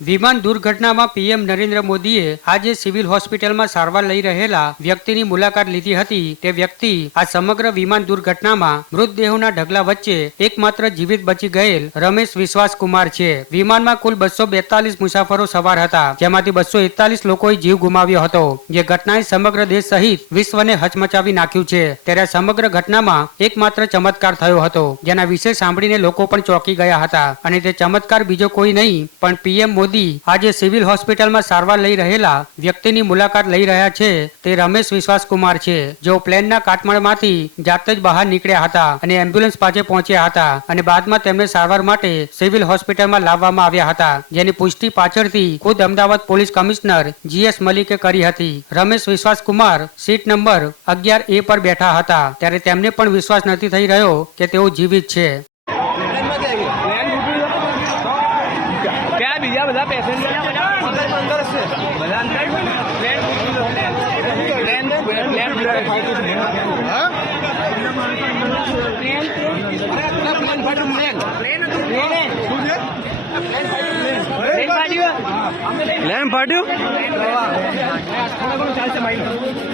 વિમાન દુર્ઘટનામાં પીએમ નરેન્દ્ર મોદીએ આજે સિવિલ હોસ્પિટલમાં સારવાર લઈ રહેલા વ્યક્તિની મુલાકાત લીધી હતી. તે વ્યક્તિ આ સમગ્ર વિમાન દુર્ઘટનામાં મૃતદેહોના ઢગલા વચ્ચે એકમાત્ર જીવિત બચી ગયેલ રમેશ વિશ્વાસ કુમાર છે. વિમાનમાં કુલ 242 મુસાફરો સવાર હતા, જેમાંથી 241 લોકોએ જીવ ગુમાવ્યો હતો. જે ઘટનાએ સમગ્ર દેશ સહિત વિશ્વને હચમચાવી નાખ્યું છે. ત્યારે સમગ્ર ઘટનામાં એકમાત્ર ચમત્કાર થયો હતો, જેના વિશે સાંભળીને લોકો પણ ચોંકી ગયા હતા. અને તે ચમત્કાર બીજો કોઈ નહીં પણ પીએમ મોદી આજે સિવિલ હોસ્પિટલમાં સારવાર લઈ રહેલા વ્યક્તિની મુલાકાત લઈ રહ્યા છે. તે રમેશ વિશ્વાસ કુમાર છે, જેઓ પ્લેનના કાટમાળમાંથી જાતે જ બહાર નીકળ્યા હતા અને એમ્બ્યુલન્સ પાસે પહોંચ્યા હતા અને બાદમાં તેમને સારવાર માટે સિવિલ હોસ્પિટલમાં લાવવામાં આવ્યા હતા. જેની પુષ્ટિ પાછળથી ખુદ અમદાવાદ પોલીસ કમિશનર GS મલિકે કરી હતી. રમેશ વિશ્વાસ કુમાર સીટ નંબર 11A પર બેઠા હતા, ત્યારે તેમને પણ વિશ્વાસ નથી થઈ રહ્યો કે તેઓ જીવિત છે. બીજા બધા પેસેન્જર અંદર છે, બધા પ્લેન ફાટ્યું.